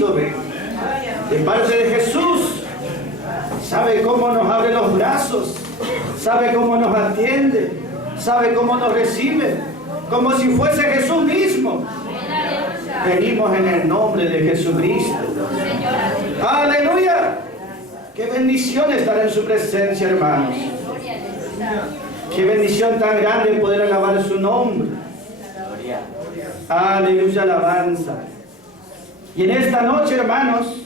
Cristo venga. De parte de Jesús, sabe cómo nos abre los brazos, sabe cómo nos atiende, sabe cómo nos recibe, como si fuese Jesús mismo. Venimos en el nombre de Jesucristo. ¡Aleluya! ¡Qué bendición estar en su presencia, hermanos! ¡Qué bendición tan grande poder alabar su nombre! ¡Aleluya, alabanza! Y en esta noche, hermanos,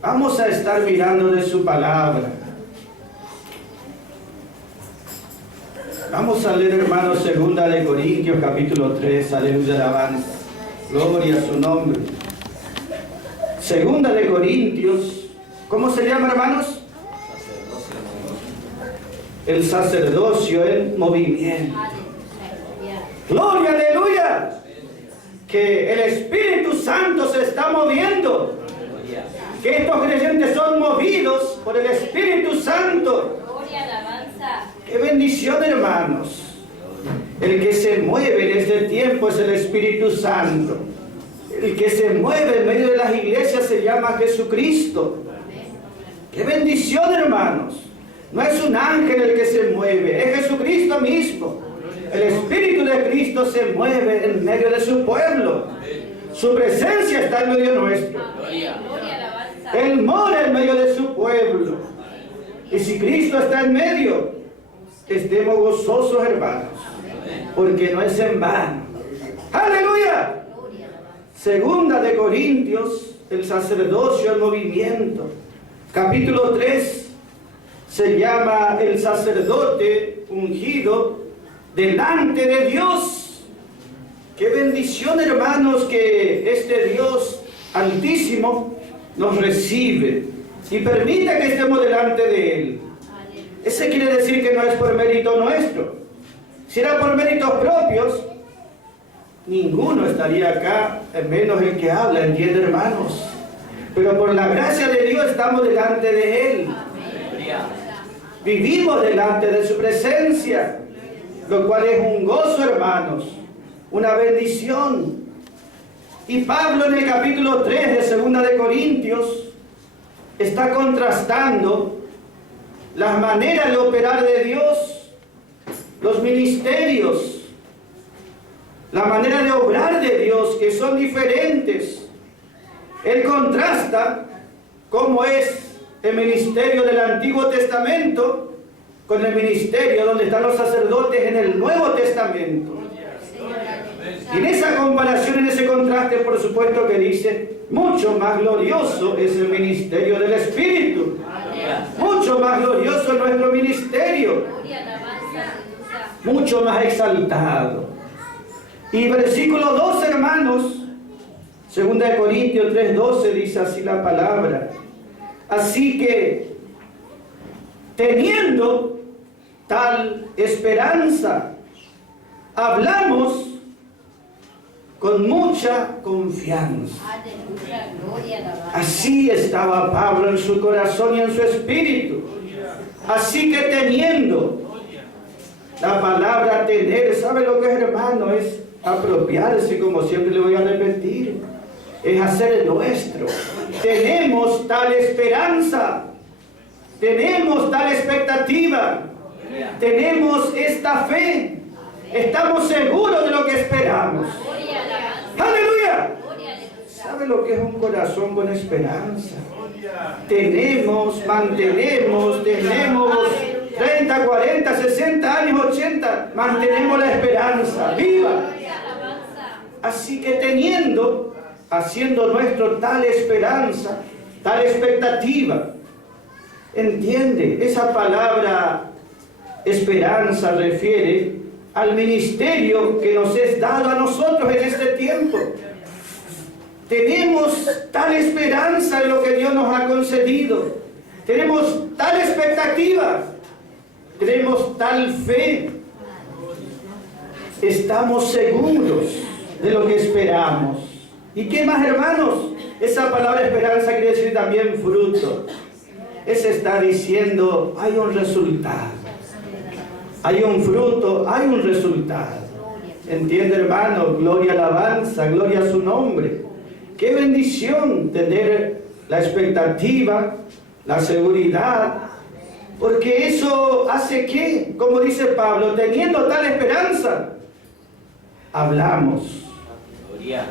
vamos a estar mirando de su palabra. Vamos a leer, hermanos, 2 de Corintios, capítulo 3. Aleluya, alabanza. Gloria a su nombre. 2 de Corintios. ¿Cómo se llama, hermanos? El sacerdocio en movimiento. Gloria, aleluya. Que el Espíritu Santo se está moviendo. Que estos creyentes son movidos por el Espíritu Santo. ¡Qué bendición, hermanos! El que se mueve en este tiempo es el Espíritu Santo. El que se mueve en medio de las iglesias se llama Jesucristo. ¡Qué bendición, hermanos! No es un ángel el que se mueve, es Jesucristo mismo. El Espíritu de Cristo se mueve en medio de su pueblo. Su presencia está en medio nuestro. Él mora en medio de su pueblo. Y si Cristo está en medio, estemos gozosos, hermanos, porque no es en vano. ¡Aleluya! 2 de Corintios, el sacerdocio en movimiento. Capítulo 3 se llama el sacerdote ungido delante de Dios. ¡Qué bendición, hermanos, que este Dios altísimo nos recibe y permite que estemos delante de Él! Ese quiere decir que no es por mérito nuestro. Si era por méritos propios, ninguno estaría acá, menos el que habla, ¿entiende, hermanos? Pero por la gracia de Dios estamos delante de Él. Vivimos delante de su presencia, lo cual es un gozo, hermanos, una bendición. Y Pablo en el capítulo 3 de 2 de Corintios está contrastando las maneras de operar de Dios, los ministerios, la manera de obrar de Dios, que son diferentes. Él contrasta cómo es el ministerio del Antiguo Testamento con el ministerio donde están los sacerdotes en el Nuevo Testamento. Y en esa comparación, en ese contraste, por supuesto que dice, mucho más glorioso es el ministerio del Espíritu. Mucho más glorioso es nuestro ministerio. Mucho más exaltado. Y versículo 2, hermanos, 2 de Corintios 3:12 dice así la palabra. Así que, teniendo tal esperanza, hablamos con mucha confianza. Así estaba Pablo en su corazón y en su espíritu. Así que teniendo, la palabra tener, ¿sabe lo que es, hermano? Es apropiarse, como siempre le voy a repetir. Es hacer nuestro. Tenemos tal esperanza. Tenemos tal expectativa. Tenemos esta fe. Estamos seguros de lo que esperamos. ¡Aleluya! ¿Sabe lo que es un corazón con esperanza? Tenemos, mantenemos, tenemos 30, 40, 60 años, 80, mantenemos la esperanza viva. Así que teniendo, haciendo nuestro tal esperanza, tal expectativa. ¿Entiende? Esa palabra esperanza refiere al ministerio que nos es dado a nosotros en este tiempo. Tenemos tal esperanza en lo que Dios nos ha concedido. Tenemos tal expectativa. Tenemos tal fe. Estamos seguros de lo que esperamos. ¿Y qué más, hermanos? Esa palabra esperanza quiere decir también fruto. Ese está diciendo, hay un resultado. Hay un fruto, hay un resultado. ¿Entiende, hermano? Gloria, alabanza, gloria a su nombre. Qué bendición tener la expectativa, la seguridad, porque eso hace que, como dice Pablo, teniendo tal esperanza, hablamos.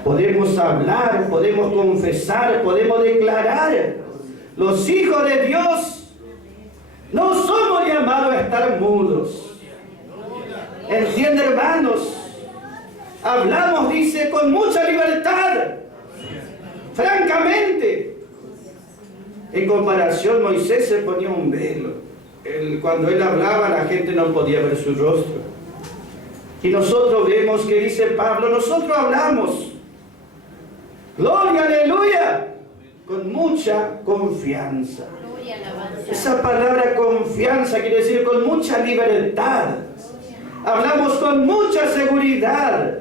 Podemos hablar, podemos confesar, podemos declarar. Los hijos de Dios no somos llamados a estar mudos. ¿Entiende, hermanos? Hablamos, dice, con mucha libertad. Francamente. En comparación, Moisés se ponía un velo. Cuando él hablaba, la gente no podía ver su rostro. Y nosotros vemos que dice Pablo, nosotros hablamos. Gloria, aleluya. Con mucha confianza. Esa palabra confianza quiere decir con mucha libertad. Hablamos con mucha seguridad.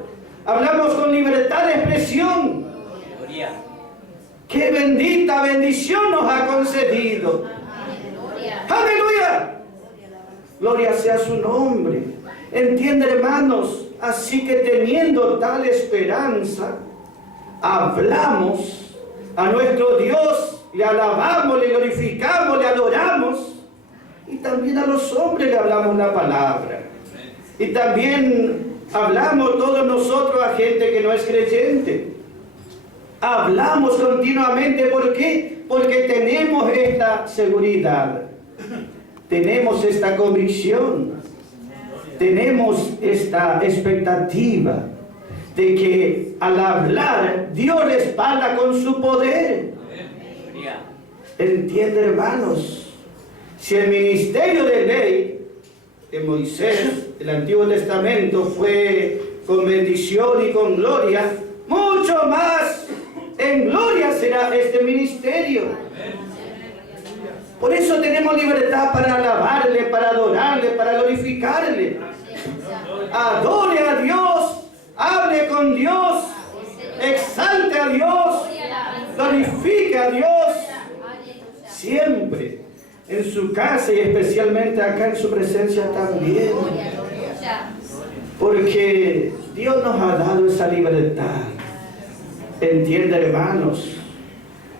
Hablamos con libertad de expresión. ¡Qué bendita bendición nos ha concedido! ¡Aleluya! Gloria sea su nombre. ¿Entiende, hermanos? Así que teniendo tal esperanza, hablamos a nuestro Dios, le alabamos, le glorificamos, le adoramos, y también a los hombres le hablamos la palabra. Y también hablamos todos nosotros a gente que no es creyente. Hablamos continuamente. ¿Por qué? Porque tenemos esta seguridad, tenemos esta convicción, tenemos esta expectativa de que al hablar Dios respalda con su poder. ¿Entiende, hermanos? Si el ministerio de ley de Moisés del Antiguo Testamento fue con bendición y con gloria, mucho más en gloria será este ministerio. Por eso tenemos libertad para alabarle, para adorarle, para glorificarle. Adore a Dios, hable con Dios, exalte a Dios, glorifique a Dios, siempre en su casa y especialmente acá en su presencia también. Porque Dios nos ha dado esa libertad. ¿Entiende, hermanos?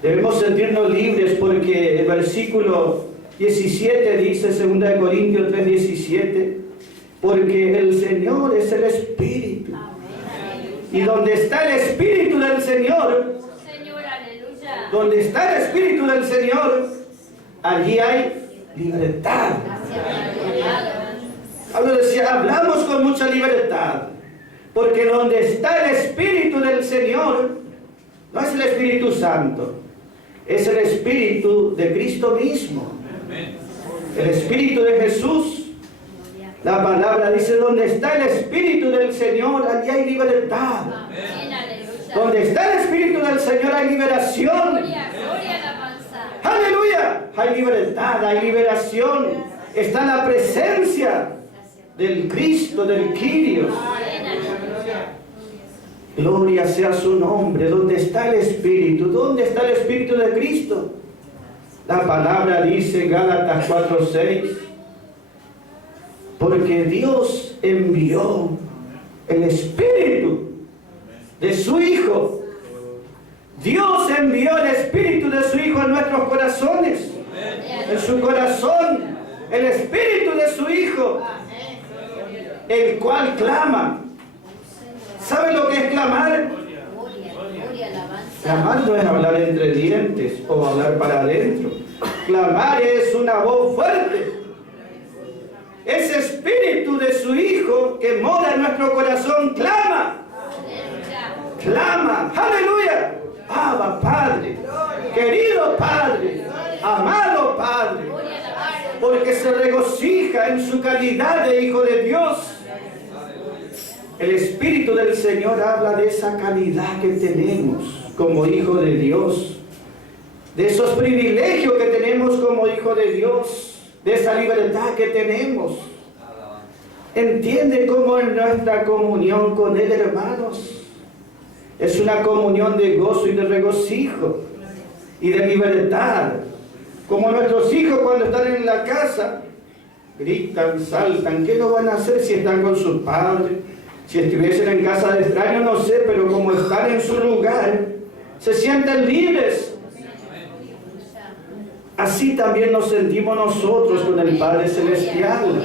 Debemos sentirnos libres porque el versículo 17 dice, 2 Corintios 3:17, porque el Señor es el Espíritu. Y donde está el Espíritu del Señor, donde está el Espíritu del Señor, allí hay libertad. Pablo decía, hablamos con mucha libertad, porque donde está el Espíritu del Señor, no es el Espíritu Santo, es el Espíritu de Cristo mismo, el Espíritu de Jesús. La palabra dice, donde está el Espíritu del Señor, allí hay libertad. Donde está el Espíritu del Señor hay liberación. Aleluya, hay libertad, hay liberación. Está la presencia del Cristo, del Kyrios. Gloria sea su nombre. ¿Dónde está el Espíritu? ¿Dónde está el Espíritu de Cristo? La palabra dice en Gálatas 4:6, porque Dios envió el Espíritu de su Hijo. Dios envió el Espíritu de su Hijo en nuestros corazones. En su corazón, el Espíritu de su Hijo, el cual clama. ¿Sabe lo que es clamar? Clamar no es hablar entre dientes o hablar para adentro. Clamar es una voz fuerte. Ese Espíritu de su Hijo que mora en nuestro corazón clama. Clama. ¡Aleluya! Abba, Padre. Querido Padre. Amado Padre. Porque se regocija en su calidad de Hijo de Dios. El Espíritu del Señor habla de esa calidad que tenemos como Hijo de Dios, de esos privilegios que tenemos como Hijo de Dios, de esa libertad que tenemos. ¿Entiende cómo en nuestra comunión con Él, hermanos? Es una comunión de gozo y de regocijo y de libertad. Como nuestros hijos cuando están en la casa, gritan, saltan. ¿Qué no van a hacer si están con sus padres? Si estuviesen en casa de extraños, no sé, pero como están en su lugar, se sienten libres. Así también nos sentimos nosotros con el Padre Celestial.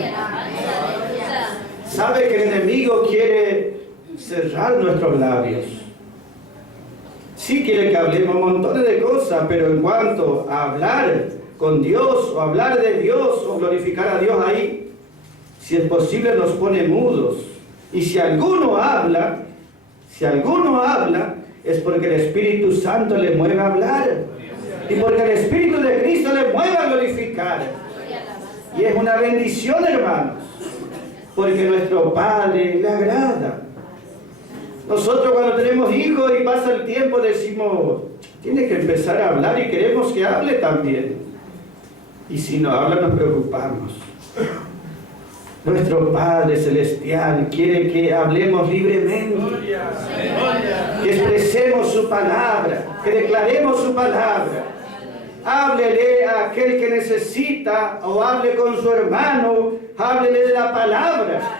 Sabe que el enemigo quiere cerrar nuestros labios. Sí quiere que hablemos montones de cosas, pero en cuanto a hablar con Dios, o hablar de Dios, o glorificar a Dios ahí, si es posible nos pone mudos. Y si alguno habla, es porque el Espíritu Santo le mueve a hablar. Y porque el Espíritu de Cristo le mueve a glorificar. Y es una bendición, hermanos, porque nuestro Padre le agrada. Nosotros cuando tenemos hijos y pasa el tiempo decimos, tiene que empezar a hablar y queremos que hable también. Y si no habla nos preocupamos. Nuestro Padre Celestial quiere que hablemos libremente, que expresemos su palabra, que declaremos su palabra. Háblele a aquel que necesita, o hable con su hermano, háblele de la palabra.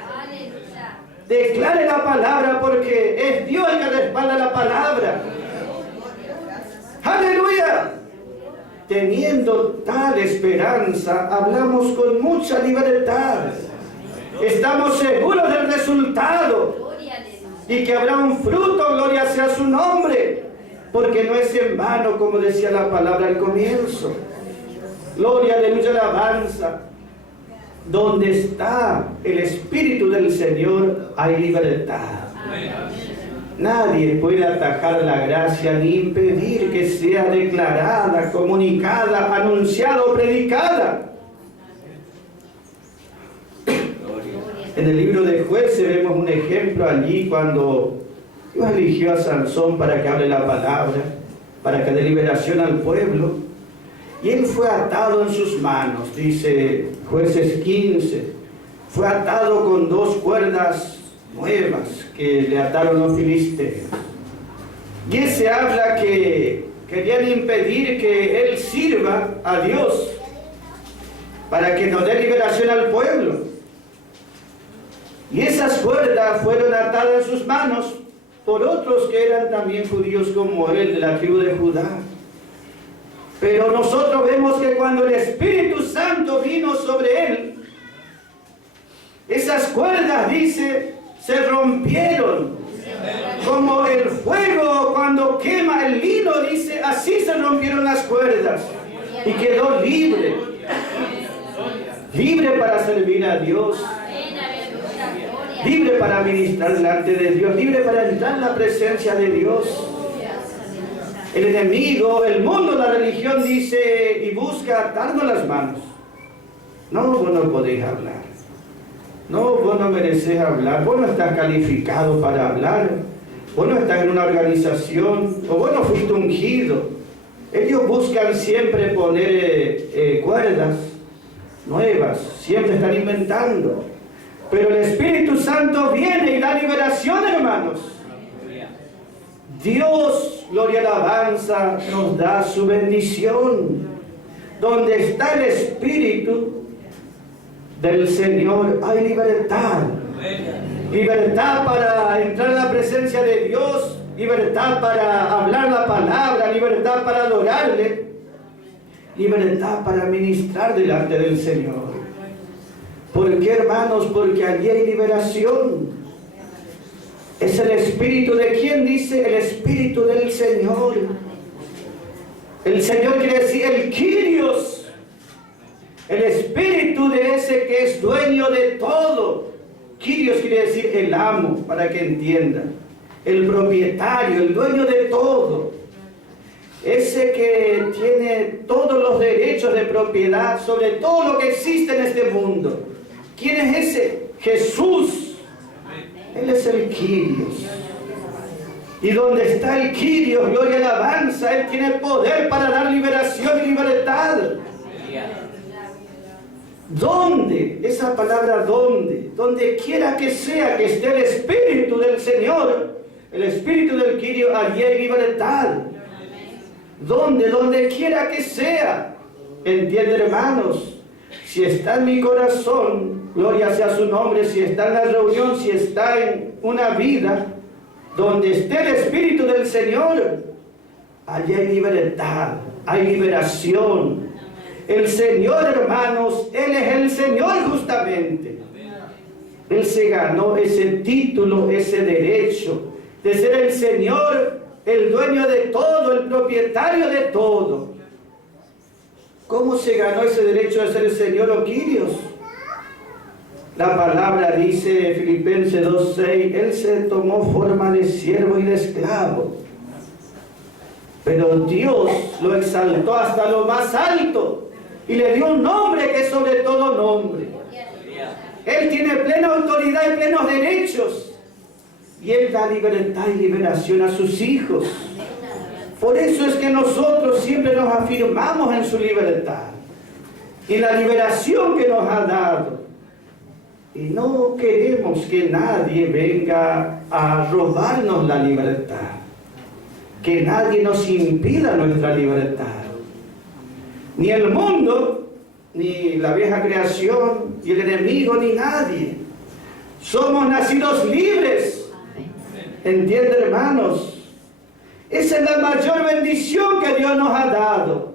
Declare la palabra, porque es Dios el que respalda la palabra. ¡Aleluya! Teniendo tal esperanza, hablamos con mucha libertad. Estamos seguros del resultado y que habrá un fruto, gloria sea su nombre, porque no es en vano, como decía la palabra al comienzo. Gloria, aleluya, alabanza. Donde está el Espíritu del Señor hay libertad. Nadie puede atacar la gracia ni impedir que sea declarada, comunicada, anunciada o predicada. En el libro de Jueces vemos un ejemplo allí cuando Dios eligió a Sansón para que hable la palabra, para que dé liberación al pueblo. Y él fue atado en sus manos, dice Jueces 15. Fue atado con 2 cuerdas nuevas que le ataron los filisteos. Y ese habla que querían impedir que él sirva a Dios para que nos dé liberación al pueblo. Y esas cuerdas fueron atadas en sus manos por otros que eran también judíos como él, de la tribu de Judá. Pero nosotros vemos que cuando el Espíritu Santo vino sobre él, esas cuerdas, dice, se rompieron. Como el fuego cuando quema el lino, dice, así se rompieron las cuerdas. Y quedó libre. Libre para servir a Dios. Libre para ministrar delante de Dios. Libre para entrar en la presencia de Dios. El enemigo, el mundo, la religión dice y busca atarnos las manos. No, vos no podéis hablar. No, vos no mereces hablar. Vos no estás calificado para hablar. Vos no estás en una organización. O vos no fuiste ungido. Ellos buscan siempre poner cuerdas nuevas. Siempre están inventando. Pero el Espíritu Santo viene y da liberación, hermanos. Dios, gloria y alabanza, nos da su bendición. Donde está el Espíritu del Señor hay libertad. Libertad para entrar en la presencia de Dios, libertad para hablar la palabra, libertad para adorarle, libertad para ministrar delante del Señor. ¿Por qué, hermanos? Porque allí hay liberación. Es el Espíritu de quién, dice, el Espíritu del Señor. El Señor quiere decir el Kyrios, el Espíritu de ese que es dueño de todo. Kyrios quiere decir el amo, para que entiendan. El propietario, el dueño de todo. Ese que tiene todos los derechos de propiedad sobre todo lo que existe en este mundo. ¿Quién es ese? Jesús. Él es el Kyrios. Y donde está el Kyrios, gloria y alabanza, Él tiene poder para dar liberación y libertad. ¿Dónde? Esa palabra ¿dónde? Donde quiera que sea que esté el Espíritu del Señor, el Espíritu del Kyrios, allí hay libertad. ¿Dónde? Donde quiera que sea. ¿Entienden, hermanos? Si está en mi corazón, gloria sea su nombre, si está en la reunión, si está en una vida donde esté el Espíritu del Señor, allí hay libertad, hay liberación. El Señor, hermanos, Él es el Señor justamente. Él se ganó ese título, ese derecho de ser el Señor, el dueño de todo, el propietario de todo. ¿Cómo se ganó ese derecho de ser el Señor, oh Kyrios? La palabra dice, Filipenses 2:6, Él se tomó forma de siervo y de esclavo. Pero Dios lo exaltó hasta lo más alto y le dio un nombre que es sobre todo nombre. Él tiene plena autoridad y plenos derechos. Y Él da libertad y liberación a sus hijos. Por eso es que nosotros siempre nos afirmamos en su libertad y la liberación que nos ha dado. Y no queremos que nadie venga a robarnos la libertad. Que nadie nos impida nuestra libertad. Ni el mundo, ni la vieja creación, ni el enemigo, ni nadie. Somos nacidos libres. ¿Entiende, hermanos? Esa es la mayor bendición que Dios nos ha dado.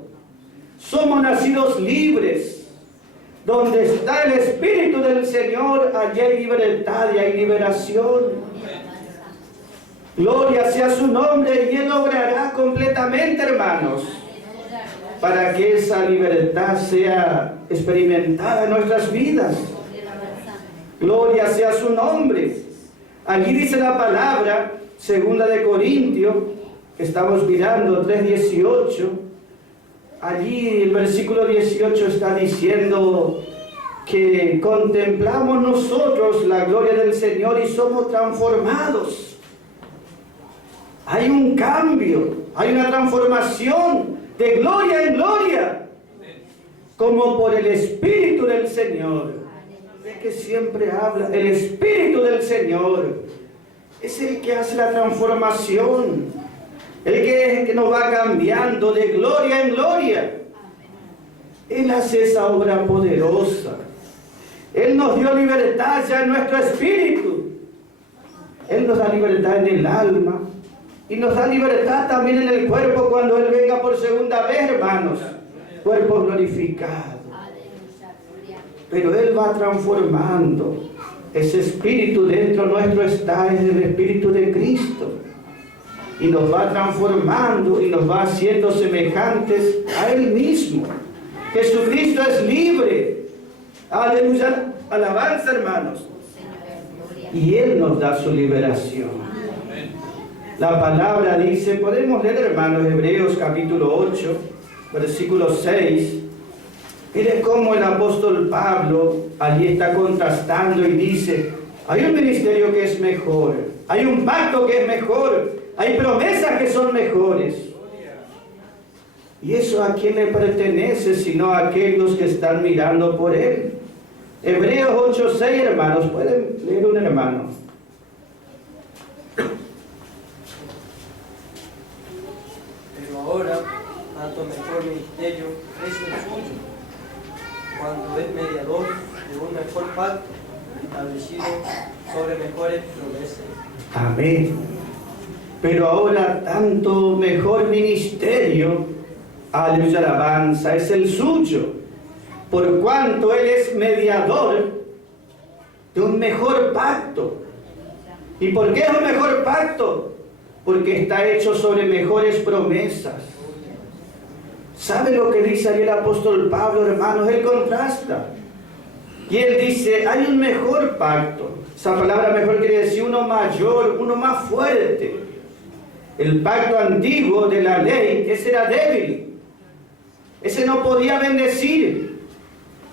Somos nacidos libres. Donde está el Espíritu del Señor, allí hay libertad y hay liberación. Gloria sea su nombre, y Él obrará completamente, hermanos, para que esa libertad sea experimentada en nuestras vidas. Gloria sea su nombre. Allí dice la palabra, 2 de Corintios, estamos mirando 3:18. Allí el versículo 18 está diciendo que contemplamos nosotros la gloria del Señor y somos transformados. Hay un cambio, hay una transformación de gloria en gloria, como por el Espíritu del Señor. De que siempre habla, el Espíritu del Señor es el que hace la transformación, el que nos va cambiando de gloria en gloria. Él hace esa obra poderosa. Él nos dio libertad ya en nuestro espíritu. Él nos da libertad en el alma. Y nos da libertad también en el cuerpo cuando Él venga por segunda vez, hermanos. Cuerpo glorificado. Pero Él va transformando. Ese espíritu dentro nuestro está en el espíritu de Cristo. Y nos va transformando y nos va haciendo semejantes a Él mismo. Jesucristo es libre. Aleluya. Alabanza, hermanos. Y Él nos da su liberación. La palabra dice, podemos leer, hermanos, Hebreos capítulo 8, versículo 6. Mire cómo el apóstol Pablo allí está contrastando y dice, hay un ministerio que es mejor, hay un pacto que es mejor, hay promesas que son mejores. ¿Y eso a quién le pertenece sino a aquellos que están mirando por Él? Hebreos 8, 6, hermanos, pueden leer un hermano. Ahora, tanto mejor ministerio es el suyo, cuando es mediador de un mejor pacto, establecido sobre mejores promesas. Amén. Pero ahora tanto mejor ministerio, aleluya, alabanza, es el suyo, por cuanto Él es mediador de un mejor pacto. ¿Y por qué es un mejor pacto? Porque está hecho sobre mejores promesas. ¿Sabe lo que dice ahí el apóstol Pablo, hermanos? Él contrasta. Y él dice, hay un mejor pacto. Esa palabra mejor quiere decir uno mayor, uno más fuerte. El pacto antiguo de la ley, ese era débil. Ese no podía bendecir,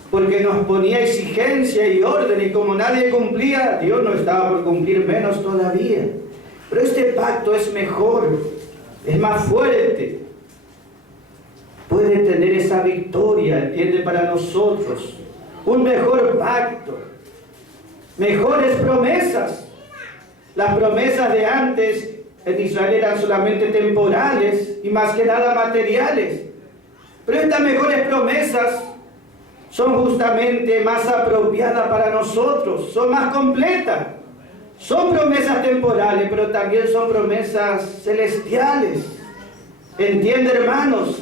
porque nos ponía exigencia y orden, y como nadie cumplía, Dios no estaba por cumplir menos todavía. Pero este pacto es mejor, es más fuerte. Puede tener esa victoria, entiende, para nosotros. Un mejor pacto. Mejores promesas. Las promesas de antes en Israel eran solamente temporales y más que nada materiales. Pero estas mejores promesas son justamente más apropiadas para nosotros, son más completas. Son promesas temporales, pero también son promesas celestiales. ¿Entiende, hermanos?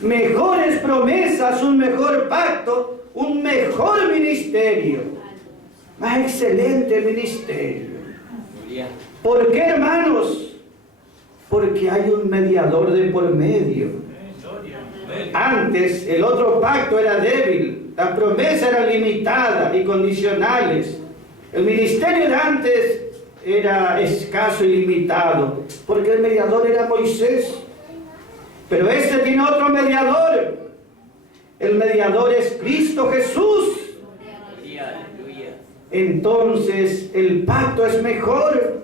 Mejores promesas, un mejor pacto, un mejor ministerio. Más excelente ministerio. ¿Por qué, hermanos? Porque hay un mediador de por medio. Antes el otro pacto era débil, la promesa era limitada y condicionales. El ministerio de antes era escaso y limitado, porque el mediador era Moisés. Pero este tiene otro mediador. El mediador es Cristo Jesús. Entonces el pacto es mejor.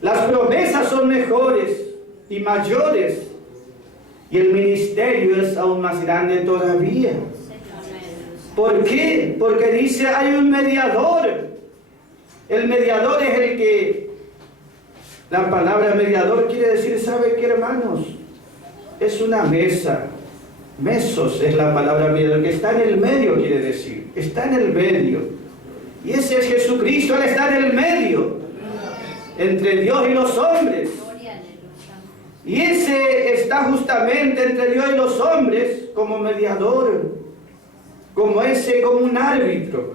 Las promesas son mejores y mayores. Y el ministerio es aún más grande todavía. ¿Por qué? Porque dice hay un mediador. El mediador es el que... La palabra mediador quiere decir, ¿sabe qué, hermanos? Es una mesa. Mesos es la palabra mediador, que está en el medio, quiere decir. Está en el medio. Y ese es Jesucristo, Él está en el medio. Entre Dios y los hombres. Y ese está justamente entre Dios y los hombres como mediador. Como un árbitro.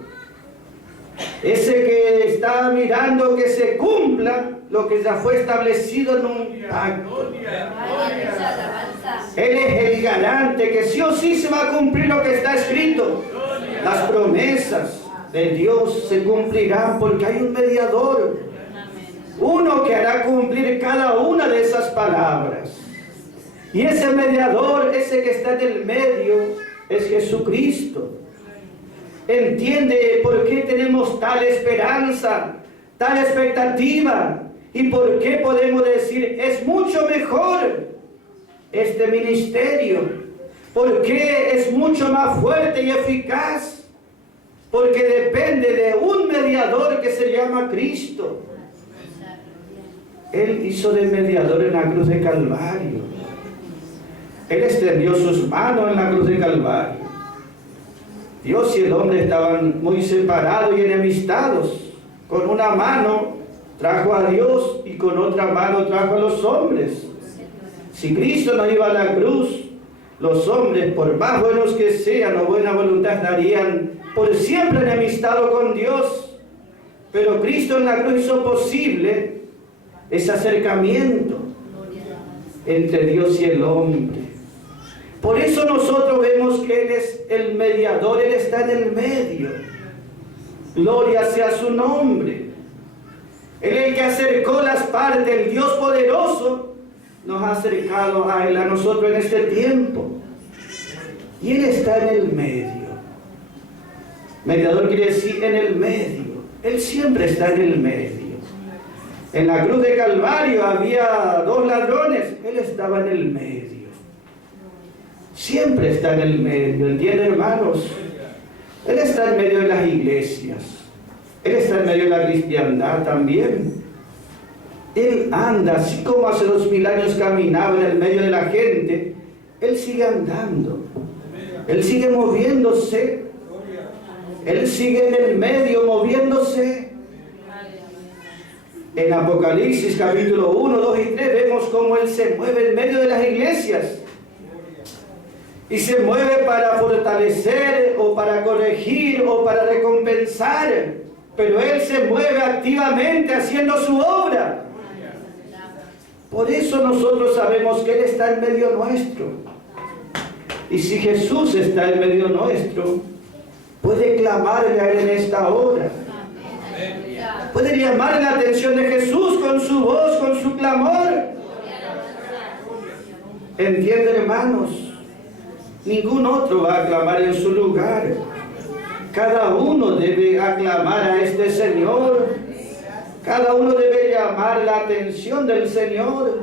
Ese que está mirando que se cumpla lo que ya fue establecido en un pacto. Él es el garante que sí o sí se va a cumplir lo que está escrito. Las promesas de Dios se cumplirán porque hay un mediador. Uno que hará cumplir cada una de esas palabras. Y ese mediador, ese que está en el medio, es Jesucristo. ¿Entiende por qué tenemos tal esperanza, tal expectativa? ¿Y por qué podemos decir, es mucho mejor este ministerio? ¿Por qué es mucho más fuerte y eficaz? Porque depende de un mediador que se llama Cristo. Él hizo de mediador en la cruz de Calvario. Él extendió sus manos en la cruz de Calvario. Dios y el hombre estaban muy separados y enemistados. Con una mano trajo a Dios y con otra mano trajo a los hombres. Si Cristo no iba a la cruz, los hombres, por más buenos que sean o buena voluntad, estarían por siempre enemistados con Dios. Pero Cristo en la cruz hizo posible ese acercamiento entre Dios y el hombre. Por eso nosotros vemos que Él es el mediador, Él está en el medio. Gloria sea su nombre. Él es el que acercó las partes, el Dios poderoso nos ha acercado a Él, a nosotros en este tiempo. Y Él está en el medio. Mediador quiere decir en el medio. Él siempre está en el medio. En la cruz de Calvario había 2 ladrones, Él estaba en el medio. Siempre está en el medio, ¿entienden, hermanos? Él está en medio de las iglesias. Él está en medio de la cristiandad también. Él anda, así como hace 2000 años caminaba en el medio de la gente, Él sigue andando. Él sigue moviéndose. Él sigue en el medio moviéndose. En Apocalipsis capítulo 1, 2 y 3 vemos cómo Él se mueve en medio de las iglesias. Y se mueve para fortalecer o para corregir o para recompensar. Pero Él se mueve activamente haciendo su obra. Por eso nosotros sabemos que Él está en medio nuestro. Y si Jesús está en medio nuestro, puede clamarle a Él en esta hora. Puede llamar la atención de Jesús con su voz, con su clamor. ¿Entienden, hermanos? Ningún otro va a clamar en su lugar. Cada uno debe aclamar a este Señor. Cada uno debe llamar la atención del Señor.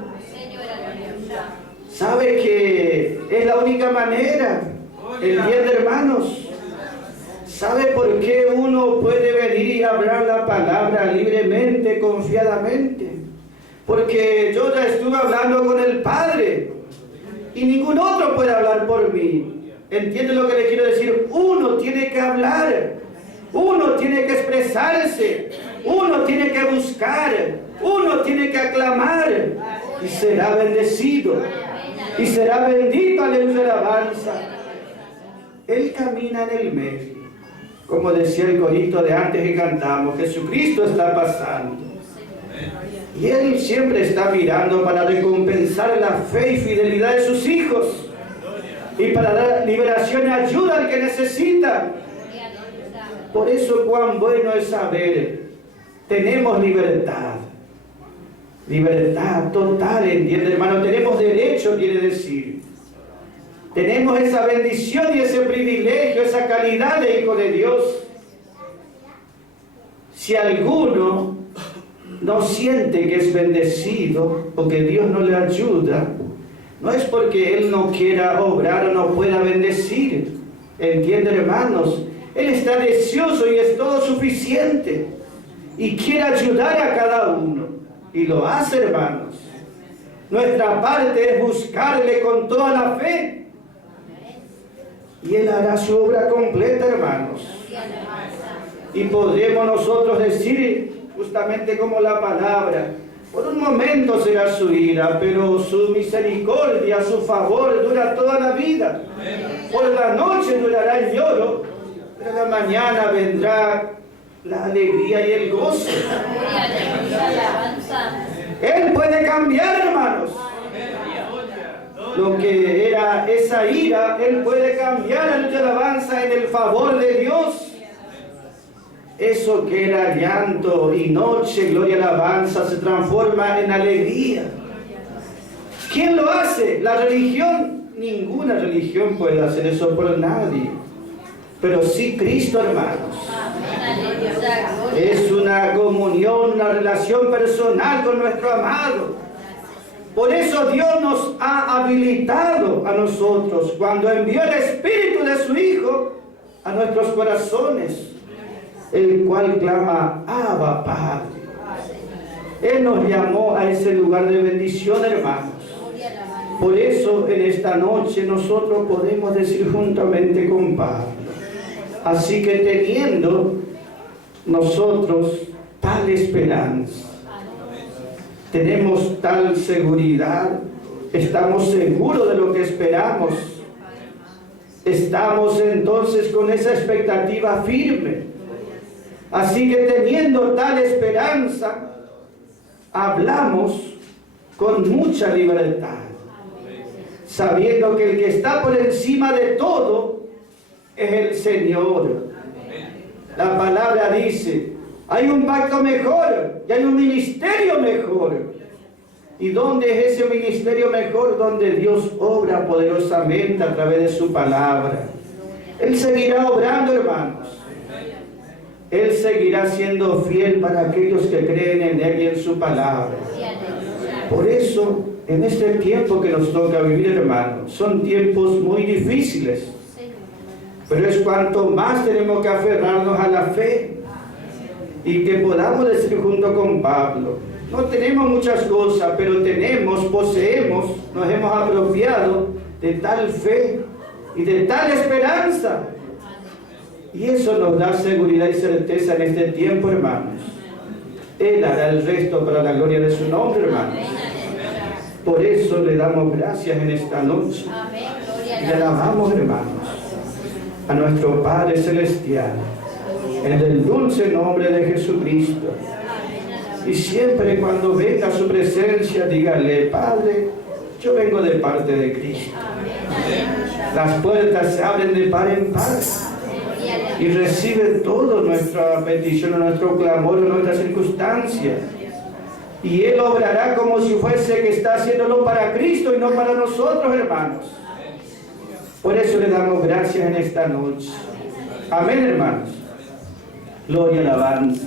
¿Sabe que es la única manera? ¿Entiende, hermanos? ¿Sabe por qué uno puede venir y hablar la palabra libremente, confiadamente? Porque yo ya estuve hablando con el Padre y ningún otro puede hablar por mí. ¿Entiende lo que le quiero decir? Uno tiene que hablar, uno tiene que expresarse, uno tiene que buscar, uno tiene que aclamar y será bendecido. Y será bendito, aleluya, alabanza. Él camina en el medio. Como decía el corito de antes que cantamos, Jesucristo está pasando. Y Él siempre está mirando para recompensar la fe y fidelidad de sus hijos. Y para dar liberación y ayuda al que necesita. Por eso cuán bueno es saber, tenemos libertad. Libertad total, entiende, hermano. Tenemos derecho, quiere decir. Tenemos esa bendición y ese privilegio, esa calidad de hijo de Dios. Si alguno no siente que es bendecido o que Dios no le ayuda, no es porque Él no quiera obrar o no pueda bendecir. ¿Entienden, hermanos? Él está deseoso y es todo suficiente. Y quiere ayudar a cada uno. Y lo hace, hermanos. Nuestra parte es buscarle con toda la fe. Y Él hará su obra completa, hermanos. Y podremos nosotros decir, justamente como la palabra, por un momento será su ira, pero su misericordia, su favor dura toda la vida. Por la noche durará el lloro, pero la mañana vendrá la alegría y el gozo. Él puede cambiar, hermanos. Lo que era esa ira, Él puede cambiar en alabanza en el favor de Dios. Eso que era llanto y noche, gloria y alabanza, se transforma en alegría. ¿Quién lo hace? La religión. Ninguna religión puede hacer eso por nadie. Pero sí Cristo, hermanos. Es una comunión, una relación personal con nuestro amado. Por eso Dios nos ha habilitado a nosotros cuando envió el Espíritu de su Hijo a nuestros corazones, el cual clama, Abba, Padre. Él nos llamó a ese lugar de bendición, hermanos. Por eso en esta noche nosotros podemos decir juntamente con Pablo. Así que teniendo nosotros tal esperanza, tenemos tal seguridad, estamos seguros de lo que esperamos, estamos entonces con esa expectativa firme. Así que teniendo tal esperanza, hablamos con mucha libertad, sabiendo que el que está por encima de todo es el Señor. La palabra dice, hay un pacto mejor y hay un ministerio mejor. ¿Y dónde es ese ministerio mejor? Donde Dios obra poderosamente a través de su palabra. Él seguirá obrando, hermanos. Él seguirá siendo fiel para aquellos que creen en Él y en su palabra. Por eso, en este tiempo que nos toca vivir, hermanos, son tiempos muy difíciles. Pero es cuanto más tenemos que aferrarnos a la fe y que podamos decir junto con Pablo, no tenemos muchas cosas, pero tenemos, poseemos, nos hemos apropiado de tal fe y de tal esperanza. Y eso nos da seguridad y certeza en este tiempo, hermanos. Él hará el resto para la gloria de su nombre, hermanos. Por eso le damos gracias en esta noche. Y le alabamos, hermanos, a nuestro Padre Celestial, en el dulce nombre de Jesucristo. Y siempre cuando venga a su presencia, dígale, Padre, yo vengo de parte de Cristo. Las puertas se abren de par en par. Y recibe toda nuestra petición, nuestro clamor, nuestras circunstancias. Y Él obrará como si fuese que está haciéndolo para Cristo y no para nosotros, hermanos. Por eso le damos gracias en esta noche. Amén, hermanos. Gloria y alabanza.